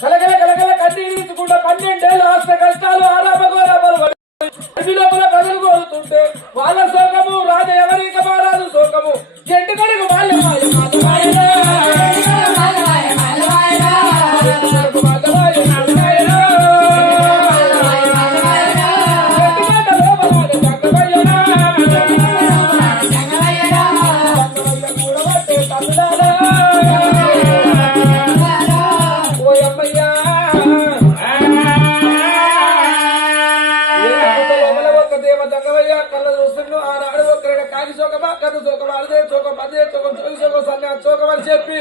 కలగల కలగల కన్నీరుకుంటా 12 ఏళ్ళు ఆస్త కష్టాలు ఆరాపగోరాపాలు లోపల ప్రజలు కోరుతుంటే వాళ్ళ శోకము రాజ ఎవరికి మారాదు శోకము ఎండుకడుగు వాళ్ళ చోకమని చెప్పి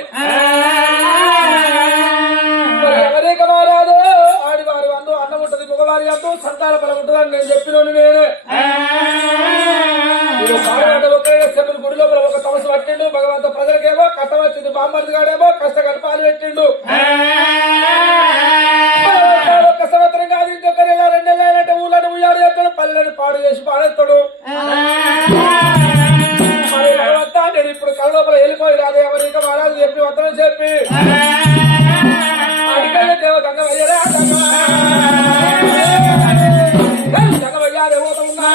ఎవరిక మారాదో ఆడివారి అందు అన్నం ఉంటుంది మగవారి అందు సంతాన బలం ఉంటుందని నేను చెప్పినోని నేనే చెప్పులు గుడి లోపల ఒక తమసు పట్టిండు భగవంత ప్రజలకేమో కష్టం వచ్చింది బామ్మర్ది గాడేమో కష్టపడి పాలు పెట్టిండు ఒక సంవత్సరం కాదు ఇంకొక నెల 2 నెలలు అయినట్టు ఊళ్ళని ఉయ్యాడు చేస్తాడు పల్లెని పాడు చేసి పాడేస్తాడు నేను ఇప్పుడు కళ్ళ లోపల వెళ్ళిపోయి రాదు ఎవరిక మహారాజు చెప్పి వద్దనం చెప్పి దేవ గంగవయ్యరా గంగవయ్యారే పోతున్నా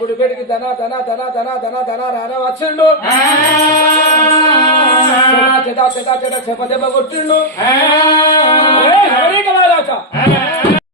గుడిపేటికి ధన ధన ధన ధన ధన ధన రాన వచ్చిండు చెట చెట చెట చెప దెబ్బ కొట్టిండు రాజా